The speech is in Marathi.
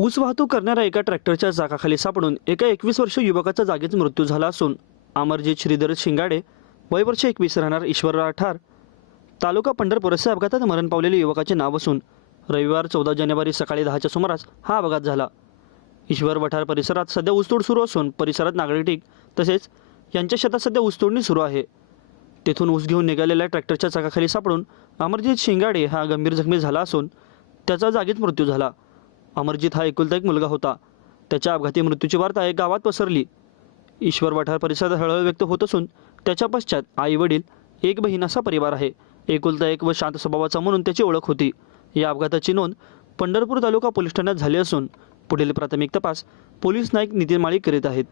ऊस वाहतूक करणाऱ्या एका ट्रॅक्टरच्या चाकाखाली सापडून एका एकवीस वर्ष युवकाचा जागीच मृत्यू झाला असून अमरजीत श्रीधर शिंगाडे वय वर्ष एकवीस राहणार ईश्वरराव ठार तालुका पंढरपूर असे अपघातात मरण पावलेले युवकाचे नाव असून रविवार चौदा जानेवारी सकाळी दहाच्या सुमारास हा अपघात झाला. ईश्वर वठार परिसरात सध्या ऊसतोड सुरू असून परिसरात नागरिक तसेच यांच्या शेतात सध्या ऊसतोडणी सुरू आहे. तेथून ऊस घेऊन निघालेल्या ट्रॅक्टरच्या चाकाखाली सापडून अमरजीत शिंगाडे हा गंभीर जखमी झाला असून त्याचा जागीच मृत्यू झाला. अमरजित हा एकुलता एक मुलगा होता. त्याच्या अपघाती मृत्यूची वार्ता एक गावात पसरली. ईश्वर वठार परिसरात हळहळ व्यक्त होत असून त्याच्या पश्चात आई वडील एक बहीण असा परिवार आहे. एकुलता एक व शांत स्वभावाचा म्हणून त्याची ओळख होती. या अपघाताची नोंद पंढरपूर तालुका पोलीस ठाण्यात झाली असून पुढील प्राथमिक तपास पोलीस नाईक नितीन माळी करीत आहेत.